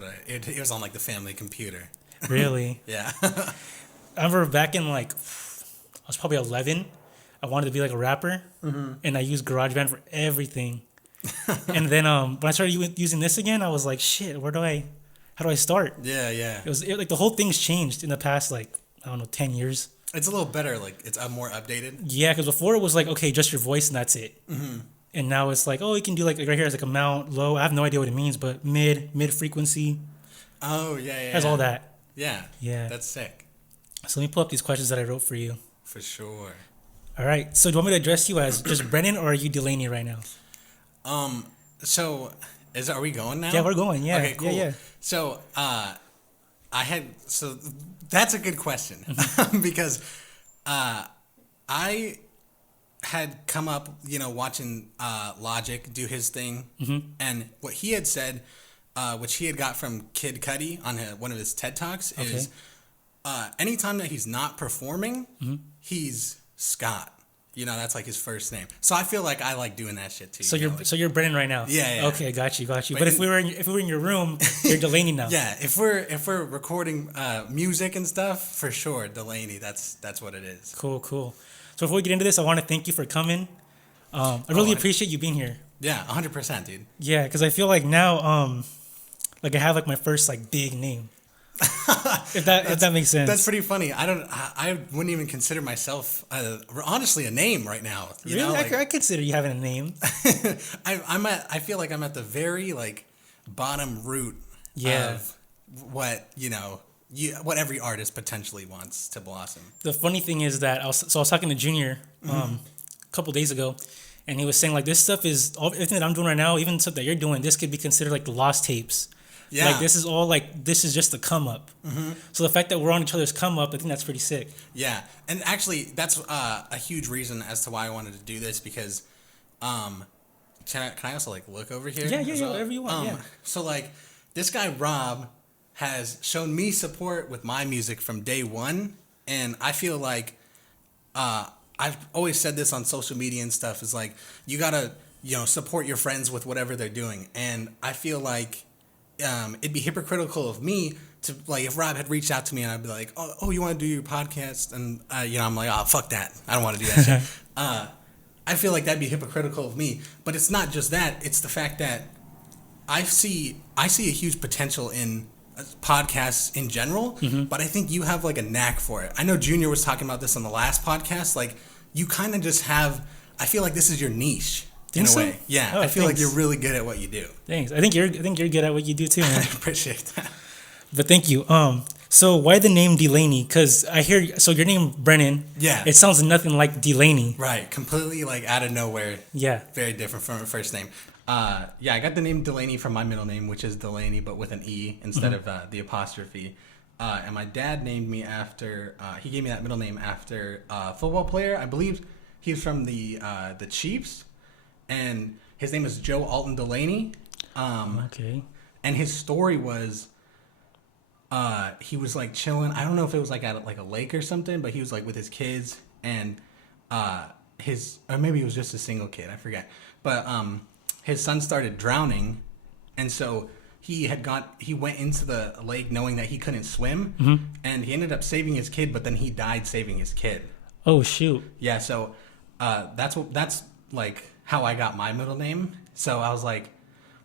what it was on like the family computer. Really? Yeah. I remember back in like, I was probably 11. I wanted to be like a rapper, and I used GarageBand for everything. And then when I started using this again, I was like, shit, how do I start? Yeah, yeah. Like the whole thing's changed in the past like, I don't know, 10 years. It's a little better, like it's more updated. Yeah, because before it was like, okay, just your voice and that's it. Mm-hmm. And now it's like, oh, you can do like right here is like a mount, low. I have no idea what it means, but mid frequency. Oh, yeah, yeah. Has all that. Yeah. Yeah. That's sick. So let me pull up these questions that I wrote for you. For sure. All right. So do you want me to address you as just Brennan or are you Delaney right now? So are we going now? Yeah, we're going. Yeah. Okay, cool. Yeah. So, so that's a good question because, I had come up, watching, Logic do his thing and what he had said, which he had got from Kid Cudi on one of his TED Talks is, anytime that he's not performing, he's Scott. That's like his first name. So I feel like I like doing that shit too. So you're Brennan right now. Yeah. Okay, got you. But if we were in your room, you're Delaney now. Yeah, if we're recording music and stuff, for sure, Delaney. That's what it is. Cool. So before we get into this, I want to thank you for coming. I really appreciate you being here. Yeah, 100%, dude. Yeah, because I feel like now, like I have like my first like big name. if that makes sense. That's pretty funny. I wouldn't even consider myself honestly a name right now. Really? I consider you having a name. I feel like I'm at the very like bottom root of what what every artist potentially wants to blossom. The funny thing is that I was talking to Junior a couple days ago, and he was saying like this stuff is everything that I'm doing right now, even stuff that you're doing. This could be considered like the lost tapes. Yeah. Like this is just the come up. Mm-hmm. So the fact that we're on each other's come up, I think that's pretty sick. Yeah, and actually that's a huge reason as to why I wanted to do this because, can I also like look over here? Yeah, whatever you want. So like this guy Rob has shown me support with my music from day one, and I feel like I've always said this on social media and stuff is like you gotta support your friends with whatever they're doing, and I feel like. It'd be hypocritical of me to like if Rob had reached out to me and I'd be like, oh, you want to do your podcast? And I'm like, oh, fuck that, I don't want to do that shit. I feel like that'd be hypocritical of me, but it's not just that. It's the fact that I see a huge potential in podcasts in general, but I think you have like a knack for it. I know Junior was talking about this on the last podcast. Like you kind of just have. I feel like this is your niche. In a way, yeah. I feel like you're really good at what you do. Thanks. I think you're good at what you do too, man. I appreciate that. But thank you. So why the name Delaney? Because I hear your name Brennan. Yeah. It sounds nothing like Delaney. Right. Completely like out of nowhere. Yeah. Very different from her first name. I got the name Delaney from my middle name, which is Delaney, but with an E instead of the apostrophe. And my dad named me after. He gave me that middle name after a football player. I believe he's from the Chiefs. And his name is Joe Alton Delaney. Okay. And his story was, he was like chilling. I don't know if it was like at like a lake or something, but he was like with his kids and or maybe it was just a single kid. I forget. But his son started drowning, and so he went into the lake knowing that he couldn't swim, and he ended up saving his kid, but then he died saving his kid. Oh shoot. Yeah. So that's like how I got my middle name. So I was like,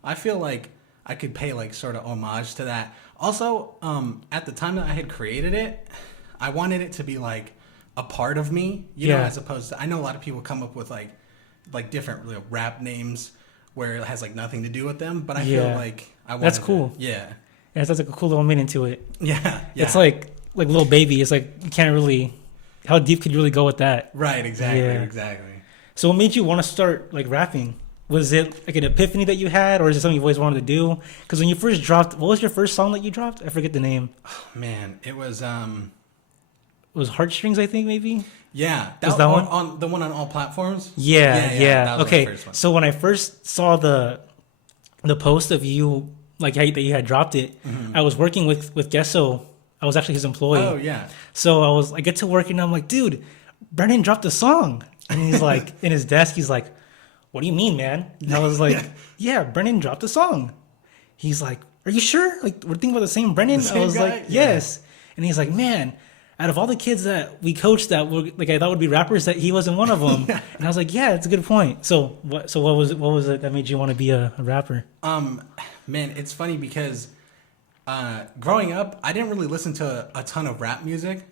I feel like I could pay like sort of homage to that. Also, at the time that I had created it, I wanted it to be like a part of me, know, as opposed to, I know a lot of people come up with like different rap names where it has like nothing to do with them, but I feel like I wanted that's cool. Yeah, that's like a cool little meaning to it. Yeah. It's like Little Baby. It's like you can't really, how deep could you really go with that? Right, exactly. So what made you want to start like rapping? Was it like an epiphany that you had, or is it something you've always wanted to do? Because when you first dropped, what was your first song that you dropped? I forget the name. Oh, man, it was It was Heartstrings, I think, maybe? Yeah. Was that one? On the one on all platforms? Yeah. That was okay, my first one. So when I first saw the post of you, like that you had dropped it, I was working with Gesso. I was actually his employee. Oh, yeah. So I get to work and I'm like, dude, Brennan dropped a song. And he's like, in his desk, he's like, what do you mean, man? And I was like, yeah, Brennan dropped a song. He's like, are you sure? Like, we're thinking about the same Brendan? The same I was guy? like, yes. And he's like, man, out of all the kids that we coached that were, like, I thought would be rappers, that he wasn't one of them. Yeah. And I was like, yeah, it's a good point. So what was it that made you want to be a rapper? Man, it's funny because growing up, I didn't really listen to a ton of rap music.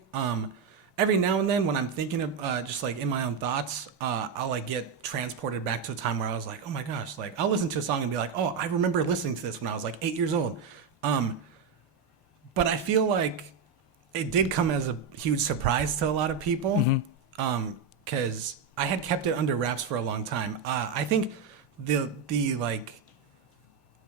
Every now and then when I'm thinking of just like in my own thoughts, I'll like get transported back to a time where I was like, oh my gosh, like I'll listen to a song and be like, oh, I remember listening to this when I was like 8 years old. But I feel like it did come as a huge surprise to a lot of people, because I had kept it under wraps for a long time. I think the like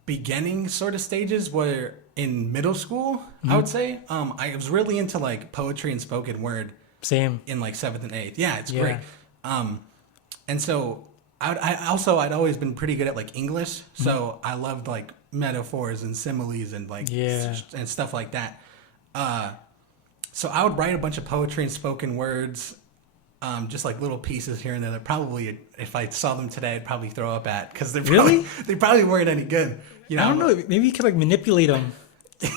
beginning sort of stages were in middle school, I would say. I was really into like poetry and spoken word. Same. In like 7th and 8th. Yeah, it's great. And so I'd always been pretty good at like English. So I loved like metaphors and similes and like and stuff like that. So I would write a bunch of poetry and spoken words, just like little pieces here and there that probably, if I saw them today, I'd probably throw up at, because they probably weren't any good. You know, I don't know. Maybe you could like manipulate them.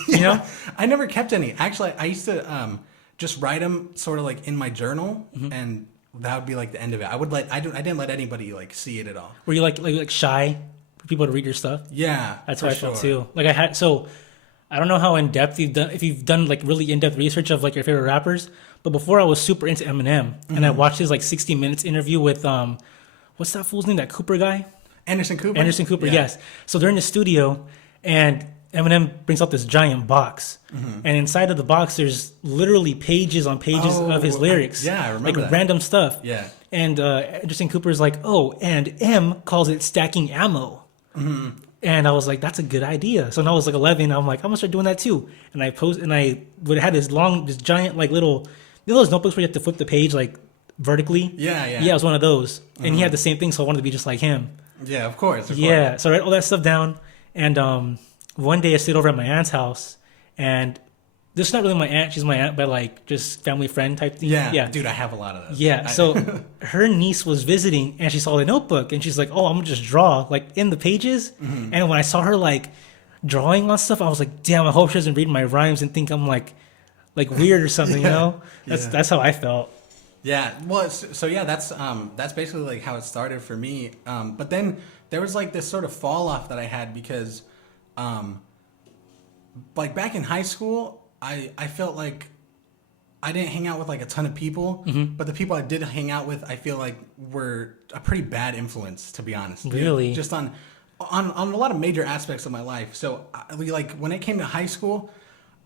You know, I never kept any. Actually, I used to just write them sort of like in my journal, and that would be like the end of it. I didn't let anybody like see it at all. Were you like shy for people to read your stuff? Yeah, that's what I felt too. Like I don't know how in depth if you've done like really in depth research of like your favorite rappers, but before I was super into Eminem, and I watched his like 60 Minutes interview with what's that fool's name? That Cooper guy? Anderson Cooper. Yeah. Yes. So they're in the studio, and Eminem brings out this giant box, and inside of the box there's literally pages on pages of his lyrics. Yeah, I remember like that. Random stuff. Yeah. And Anderson Cooper's like, oh, and M calls it stacking ammo. And I was like, that's a good idea. So when I was like 11, I'm like, I'm gonna start doing that too. And I would have this giant like little, you know those notebooks where you have to flip the page like vertically? Yeah. Yeah, it was one of those. And he had the same thing, so I wanted to be just like him. Yeah, of course. Yeah, so I write all that stuff down. And one day I stayed over at my aunt's house, and this is not really my aunt. She's my aunt, but like just family friend type thing. Yeah. Dude, I have a lot of those. Yeah. So her niece was visiting, and she saw the notebook, and she's like, "Oh, I'm gonna just draw like in the pages." And when I saw her like drawing on stuff, I was like, "Damn! I hope she doesn't read my rhymes and think I'm like weird or something." You know? That's how I felt. Yeah. Well, so yeah, that's basically like how it started for me. But then there was like this sort of fall off that I had because, like back in high school, I felt like I didn't hang out with like a ton of people, but the people I did hang out with, I feel like were a pretty bad influence, to be honest. Really? Just on a lot of major aspects of my life. So like when it came to high school,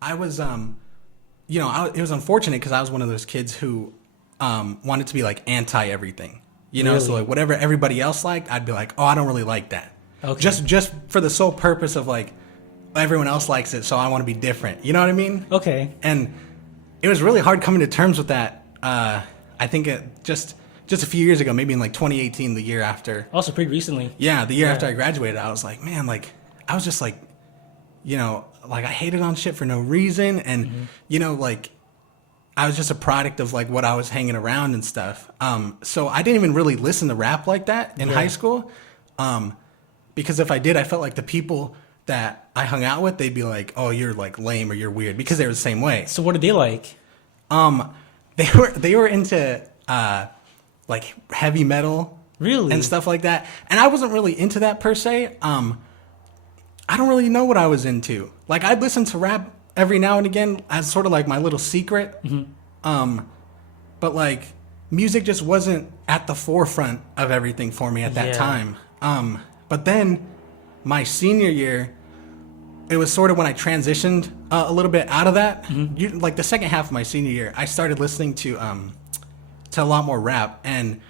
I was, it was unfortunate because I was one of those kids who wanted to be like anti everything, you know? Really? So like whatever everybody else liked, I'd be like, oh, I don't really like that. Okay. Just for the sole purpose of like, everyone else likes it, so I want to be different. You know what I mean? Okay. And it was really hard coming to terms with that. I think just a few years ago, maybe in like 2018, the year after. Also pretty recently. Yeah, the year after I graduated, I was like, man, like I was just like, like I hated on shit for no reason, and like I was just a product of like what I was hanging around and stuff. So I didn't even really listen to rap like that in high school, because if I did, I felt like the people that I hung out with, they'd be like, "Oh, you're like lame or you're weird," because they were the same way. So what did they like? They were into like heavy metal, really, and stuff like that. And I wasn't really into that per se. I don't really know what I was into. Like I'd listen to rap every now and again as sort of like my little secret. But like music just wasn't at the forefront of everything for me at that time. But then my senior year, it was sort of when I transitioned a little bit out of that. Like the second half of my senior year, I started listening to a lot more rap, and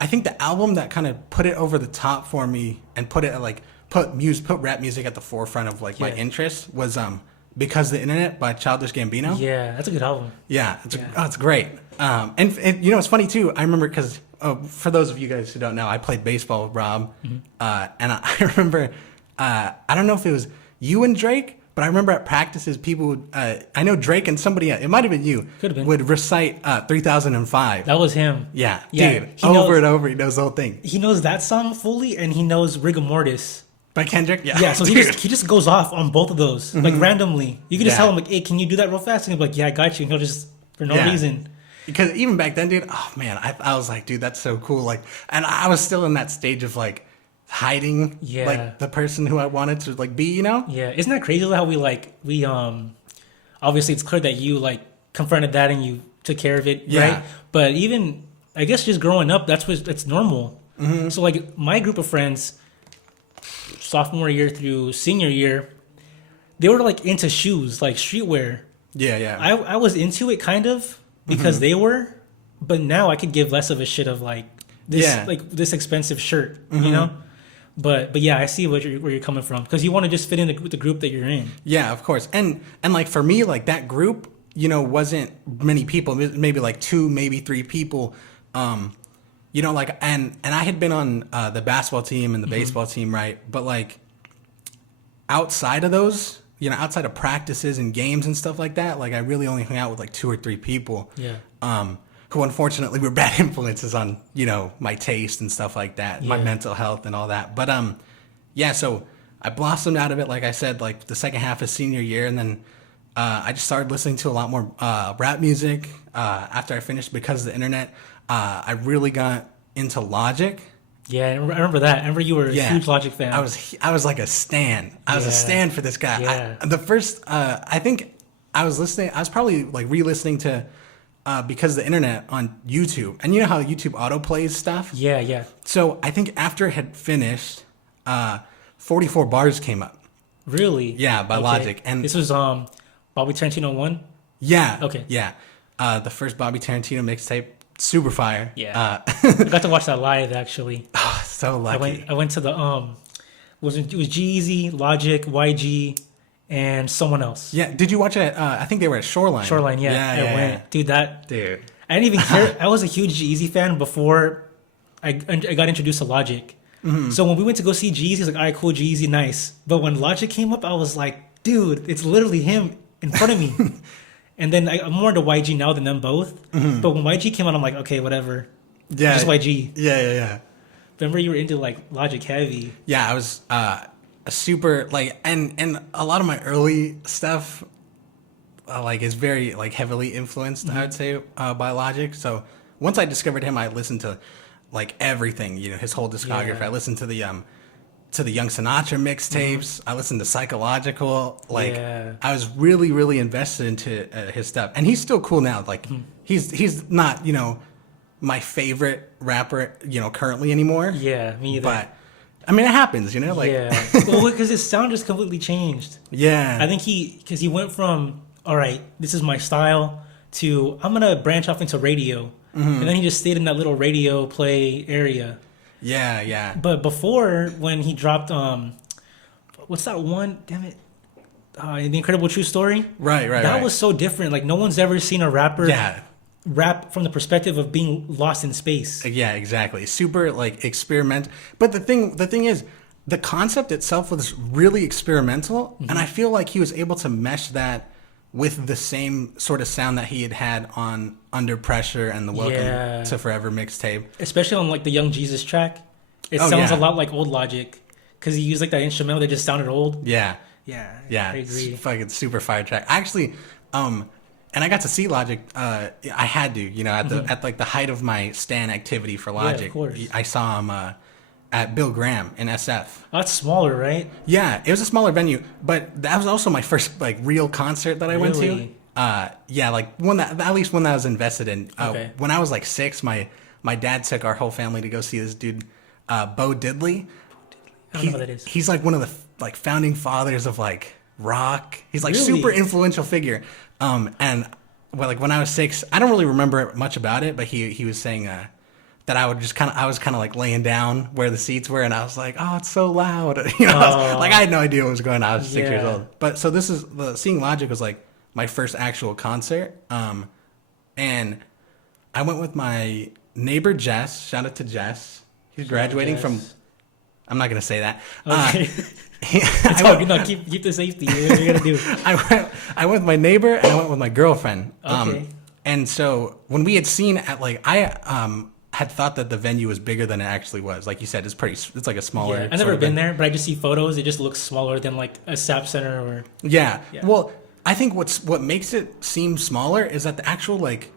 I think the album that kind of put it over the top for me and put rap music at the forefront of like my interest was Because the Internet by Childish Gambino. Yeah, that's a good album. Yeah, it's great. And it's funny too. I remember because for those of you guys who don't know, I played baseball with Rob, and I remember I don't know if it was you and Drake, but I remember at practices people would, I know Drake and somebody else, it might have been you, would recite 3005. That was him. Yeah. Dude, over and over, he knows the whole thing. He knows that song fully, and he knows Rigor Mortis. By Kendrick? Yeah. Yeah, so he just goes off on both of those, like randomly. You can just tell him like, hey, can you do that real fast? And he'll be like, yeah, I got you. And he'll just, for no reason. Because even back then, dude, oh man, I was like, dude, that's so cool. Like, and I was still in that stage of like hiding, like the person who I wanted to like be, you know? Yeah, isn't that crazy how we obviously it's clear that you like confronted that and you took care of it, right? But even I guess just growing up, that's normal. Mm-hmm. So like my group of friends, sophomore year through senior year, they were like into shoes, like streetwear. Yeah. I was into it kind of. Because they were, but now I could give less of a shit of like this expensive shirt, you know. But yeah, I see where you're coming from because you want to just fit in with the group that you're in. Yeah, of course. And like for me, like that group, you know, wasn't many people, maybe like 2, maybe 3 people. You know, like and I had been on the basketball team and the baseball team, right? But like outside of those. You know, outside of practices and games and stuff like that, like I really only hung out with like 2 or 3 people. Yeah. Who unfortunately were bad influences on, you know, my taste and stuff like that, my mental health and all that. But yeah, so I blossomed out of it, like I said, like the second half of senior year, and then I just started listening to a lot more rap music after I finished because of the internet. I really got into Logic. Yeah, I remember that. I remember you were a huge Logic fan. I was like a stan. I was a stan for this guy. Yeah. The first, I think I was listening. I was probably like re-listening to because of the internet on YouTube, and you know how YouTube autoplays stuff. Yeah. So I think after it had finished, 44 Bars came up. Really? Yeah, by Logic, and this was Bobby Tarantino 1. Yeah. Okay. Yeah, the first Bobby Tarantino mixtape. Super fire. Yeah. I got to watch that live actually. Oh, so lucky. I went to the it was G-Eazy, Logic, YG, and someone else. Yeah. Did you watch it? I think they were at Shoreline. Shoreline, yeah. I went. Dude, I didn't even care. I was a huge G-Eazy fan before I got introduced to Logic. Mm-hmm. So when we went to go see G-Eazy, I was like, all right, cool, G-Eazy, nice. But when Logic came up, I was like, dude, it's literally him in front of me. And then I'm more into YG now than them both. Mm-hmm. But when YG came out, I'm like, okay, whatever. Yeah. Just YG. Yeah. Remember you were into like Logic heavy. Yeah, I was a super like, and a lot of my early stuff like is very like heavily influenced, I would say, by Logic. So once I discovered him, I listened to like everything, you know, his whole discography. I listened to the Young Sinatra mixtapes. I listened to Psychological. Like I was really, really invested into his stuff, and he's still cool now. Like he's not, you know, my favorite rapper, you know, currently anymore. Yeah, me either. But I mean, it happens, you know. Like well, because his sound just completely changed. Yeah, I think because he went from all right, this is my style to I'm gonna branch off into radio, and then he just stayed in that little radio play area. Yeah. But before, when he dropped, what's that one? Damn it. The Incredible True Story? Right. That was so different. Like, no one's ever seen a rapper rap from the perspective of being lost in space. Yeah, exactly. Super, like, experimental. But the thing is, the concept itself was really experimental, and I feel like he was able to mesh that with the same sort of sound that he had on Under Pressure and the Welcome to Forever mixtape. Especially on like the Young Jesus track. It sounds a lot like old Logic because he used like that instrumental that just sounded old. Yeah. I agree. It's fucking super fire track. Actually, and I got to see Logic. I had to, you know, at like the height of my stan activity for Logic. Yeah, of course. I saw him at Bill Graham in SF. Oh, that's smaller, right? Yeah, it was a smaller venue, but that was also my first like real concert that I went to. Yeah, like one that at least one that I was invested in. When I was like 6, my dad took our whole family to go see this dude, Bo Diddley. I don't know what that is. He's like one of the like founding fathers of like rock. He's like super influential figure. And well, like when I was 6, I don't really remember much about it, but he was saying that I was kind of like laying down where the seats were, and I was like, oh, it's so loud. You know, I had no idea what was going on. I was 6 years old. But so this is seeing Logic was like my first actual concert. And I went with my neighbor Jess. Shout out to Jess. He's graduating from. I'm not gonna say that. Okay. It's all good. No, keep the safety. What you gotta do? I went with my neighbor and I went with my girlfriend. Okay. And so when we had seen at like I had thought that the venue was bigger than it actually was. Like you said, it's like a smaller. Yeah, I've never been there, but I just see photos. It just looks smaller than like a SAP center or. Yeah. Well, I think what makes it seem smaller is that the actual like,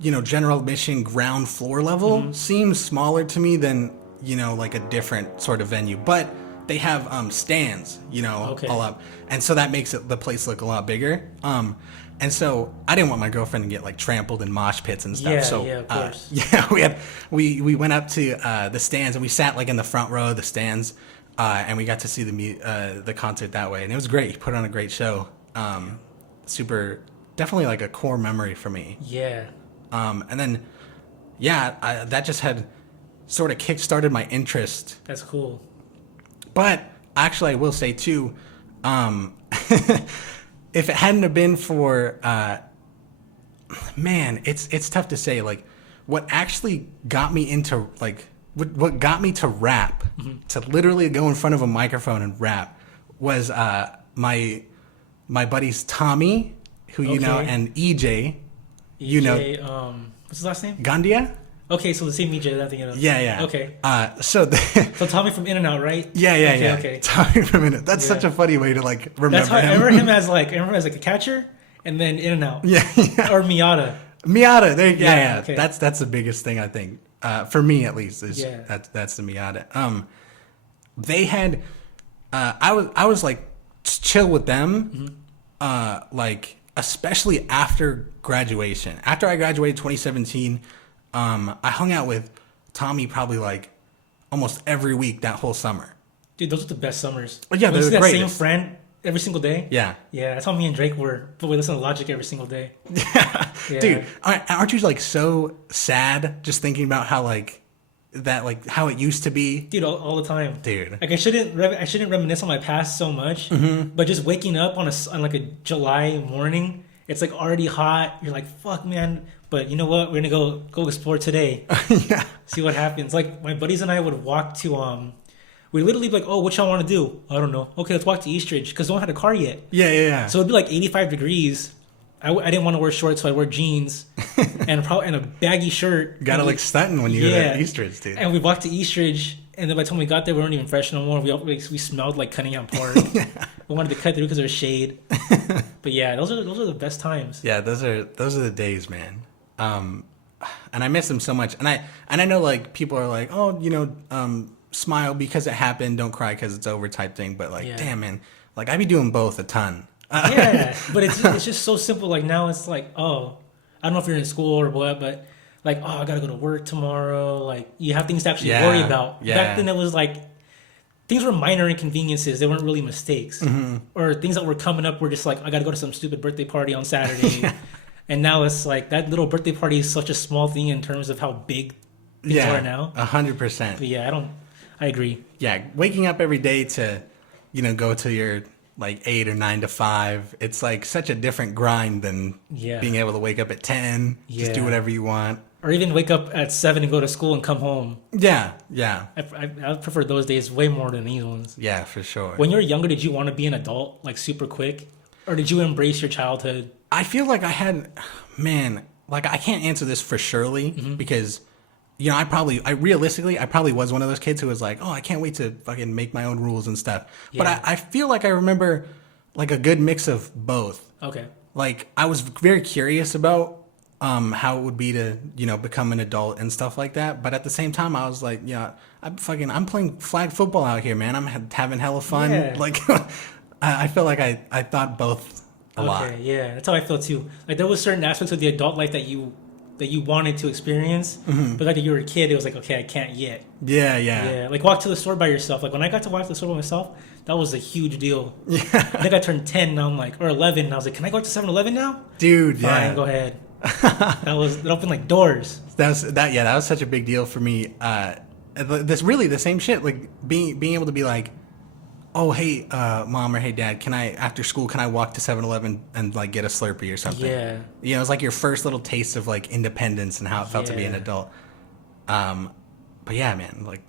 general admission ground floor level seems smaller to me than like a different sort of venue, but they have stands, all up, and so that makes the place look a lot bigger. And so I didn't want my girlfriend to get like trampled in mosh pits and stuff. Of course. We went up to the stands and we sat like in the front row of the stands, and we got to see the concert that way, and it was great. He put on a great show. Definitely like a core memory for me. Yeah. And then, that just had sort of kick-started my interest. That's cool. But actually, I will say too, if it hadn't have been for, it's tough to say. Like, what actually got me into like what got me to rap, to literally go in front of a microphone and rap, was my buddies Tommy, who and EJ. What's his last name? Gandia. Okay, so the same EJ that I'm thinking of. Yeah. Okay. So Tommy from In and Out, right? Yeah. Okay. Tommy from In and Out. That's such a funny way to like remember That's how him. I remember him as like a catcher, and then In and Out. Yeah. Or Miata. There. Yeah. Okay. That's the biggest thing I think, for me at least. That's the Miata. They had, I was like chill with them, like especially after graduation. After I graduated 2017. I hung out with Tommy probably like almost every week that whole summer. Dude, those are the best summers. Oh, yeah, they're the greatest. Same friend every single day. Yeah. Yeah, that's how me and Drake were. But we listen to Logic every single day. Yeah. Dude, aren't you like so sad just thinking about how like that, like how it used to be? Dude, all the time. Dude. Like I shouldn't reminisce on my past so much, but just waking up on like a July morning, it's like already hot. You're like, fuck, man. But you know what? We're gonna go explore today. Yeah. See what happens. Like my buddies and I would walk to we literally be like, oh, what y'all want to do? I don't know. Okay, let's walk to Eastridge because no one had a car yet. Yeah. So it'd be like 85 degrees. I didn't want to wear shorts, so I wore jeans and a baggy shirt. Gotta look stunting when you go to Eastridge, dude. And we walked to Eastridge, and then by the time we got there, we weren't even fresh no more. We smelled like Cunningham Park. We wanted to cut through because there was shade. But yeah, those are the best times. Yeah, those are the days, man. And I miss them so much. And I know like people are like, oh, smile because it happened, don't cry because it's over type thing. But like, damn, man, like I be doing both a ton. Yeah, but it's just so simple. Like now it's like, oh, I don't know if you're in school or what, but like, oh, I gotta go to work tomorrow. Like you have things to actually worry about. Yeah. Back then it was like things were minor inconveniences. They weren't really mistakes, or things that were coming up were just like, I gotta go to some stupid birthday party on Saturday. And now it's like that little birthday party is such a small thing in terms of how big things are now. 100%. But yeah, I agree. Yeah, waking up every day to, go to your like 8 or 9 to 5. It's like such a different grind than being able to wake up at 10, just do whatever you want. Or even wake up at 7 and go to school and come home. Yeah. I prefer those days way more than these ones. Yeah, for sure. When you were younger, did you want to be an adult like super quick? Or did you embrace your childhood? I feel like I had, like I can't answer this for surely because, I realistically probably was one of those kids who was like, oh, I can't wait to fucking make my own rules and stuff. Yeah. But I feel like I remember like a good mix of both. Okay. Like I was very curious about how it would be to, become an adult and stuff like that. But at the same time, I was like, I'm playing flag football out here, man. I'm having hella fun. Yeah. Like I feel like I thought both a lot. Yeah, that's how I feel too. Like there was certain aspects of the adult life that you wanted to experience, but like when you were a kid, it was like, okay, I can't yet. Yeah. Like walk to the store by yourself. Like when I got to walk to the store by myself, that was a huge deal. Yeah. I think I turned 10 and I'm like, or 11, and I was like, can I go to 7-Eleven now? Dude, fine, go ahead. It opened like doors. That was such a big deal for me. This really the same shit. Like being able to be like, oh, hey, mom or hey, dad, after school, can I walk to 7-Eleven and like get a Slurpee or something? Yeah. It was like your first little taste of like independence and how it felt to be an adult. But yeah, man, like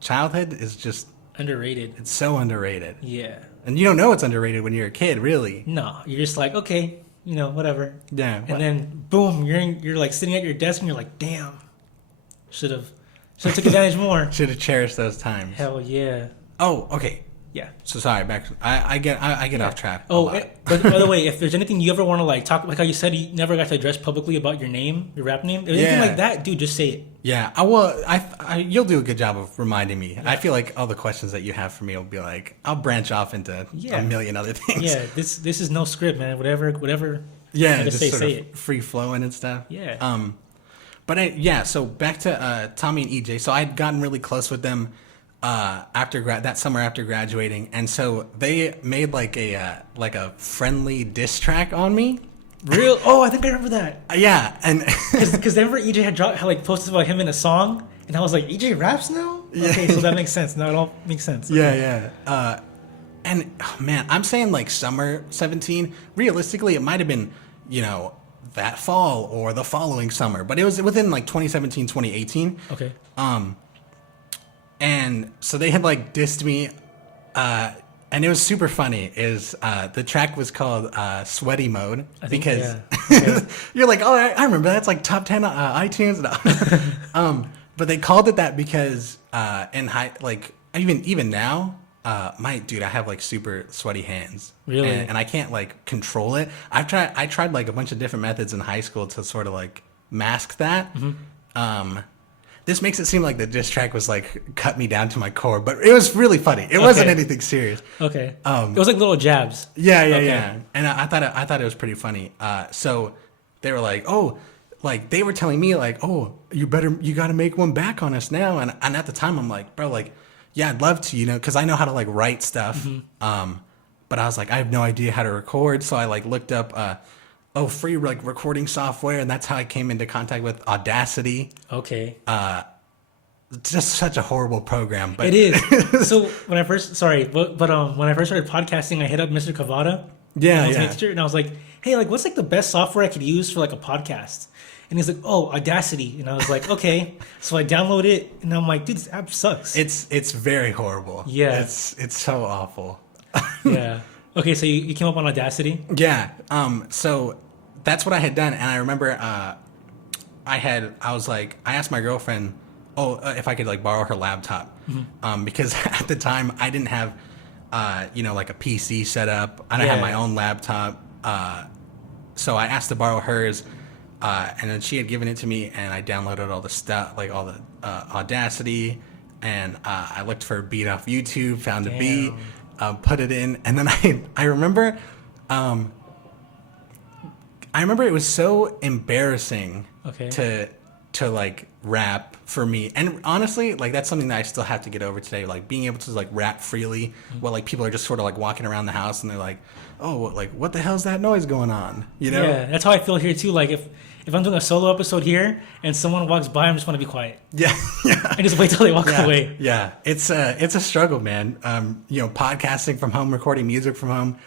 childhood is just underrated. It's so underrated. Yeah. And you don't know it's underrated when you're a kid, really. No, you're just like, okay, whatever. Yeah. And then boom, you're like sitting at your desk and you're like, damn, Should have took advantage more. Should have cherished those times. Hell yeah. Oh, okay. Yeah. So sorry, back. I get off track. But by the way, if there's anything you ever want to like talk, like how you said you never got to address publicly about your name, your rap name, if anything like that, dude, just say it. Yeah, you'll do a good job of reminding me. Yeah. I feel like all the questions that you have for me will be like, I'll branch off into a million other things. Yeah, this is no script, man. Whatever. Yeah, just say it. Free flowing and stuff. Yeah. But so back to Tommy and EJ. So I had gotten really close with them after that summer after graduating, and so they made like a friendly diss track on me. Real? Oh, I think I remember that. Yeah, and because remember EJ had posted about him in a song, and I was like, EJ raps now? Yeah. Okay, so that makes sense. Now it all makes sense. Okay. Yeah. And man, I'm saying like summer 17. Realistically, it might have been, that fall or the following summer, but it was within like 2017, 2018. Okay. And so they had like dissed me, and it was super funny. The track was called "Sweaty Mode" because you're like, oh, I remember that's like top 10 iTunes. But they called it that because in high, like even now, I have like super sweaty hands. Really, and I can't like control it. I tried like a bunch of different methods in high school to sort of like mask that. Mm-hmm. This makes it seem like the diss track was like cut me down to my core, but it was really funny. It wasn't anything serious. Okay. It was like little jabs. Yeah. And I thought it was pretty funny. So they were like, oh, like they were telling me like, oh, you got to make one back on us now. And at the time I'm like, bro, like, yeah, I'd love to, because I know how to like write stuff. Mm-hmm. But I was like, I have no idea how to record. So I like looked up, free like recording software, and that's how I came into contact with Audacity. Okay. Just such a horrible program, but it is. So when I first started podcasting, I hit up Mr. Cavada. And I was like, hey, like what's like the best software I could use for like a podcast? And he's like, oh, Audacity. And I was like, okay. So I download it, and I'm like, dude, this app sucks. It's very horrible. Yeah. It's so awful. Yeah. Okay, so you came up on Audacity? Yeah. So that's what I had done, and I remember I asked my girlfriend, if I could like borrow her laptop, mm-hmm. Because at the time I didn't have, like a PC set up. I didn't have my own laptop, so I asked to borrow hers, and then she had given it to me, and I downloaded all the stuff, like all the Audacity, and I looked for a beat off YouTube, found a beat. Put it in, and then I remember it was so embarrassing to like rap for me, and honestly, like that's something that I still have to get over today. Like being able to like rap freely, while like people are just sort of like walking around the house and they're like, oh, like what the hell's that noise going on? Yeah, that's how I feel here too. Like if I'm doing a solo episode here and someone walks by, I just want to be quiet. Yeah. And just wait till they walk away. Yeah, it's a struggle, man. Podcasting from home, recording music from home.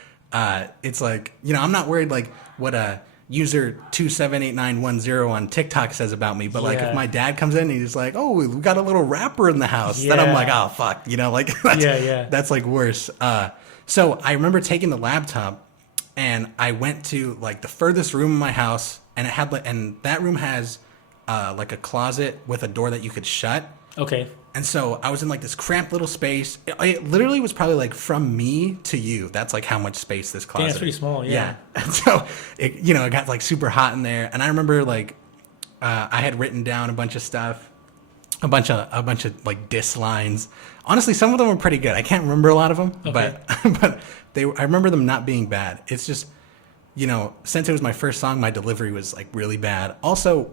It's like, I'm not worried like what a user 278910 on TikTok says about me, but like if my dad comes in and he's like, oh, we got a little rapper in the house, then I'm like, oh fuck, like that's like worse. So I remember taking the laptop and I went to like the furthest room in my house, and it had and that room has like a closet with a door that you could shut. Okay. And so I was in like this cramped little space. It literally was probably like from me to you. That's like how much space this closet. Yeah, it's pretty small. Yeah. And so it got like super hot in there. And I remember like I had written down a bunch of stuff, a bunch of like diss lines. Honestly, some of them were pretty good. I can't remember a lot of them, but I remember them not being bad. It's just, since it was my first song, my delivery was like really bad. Also,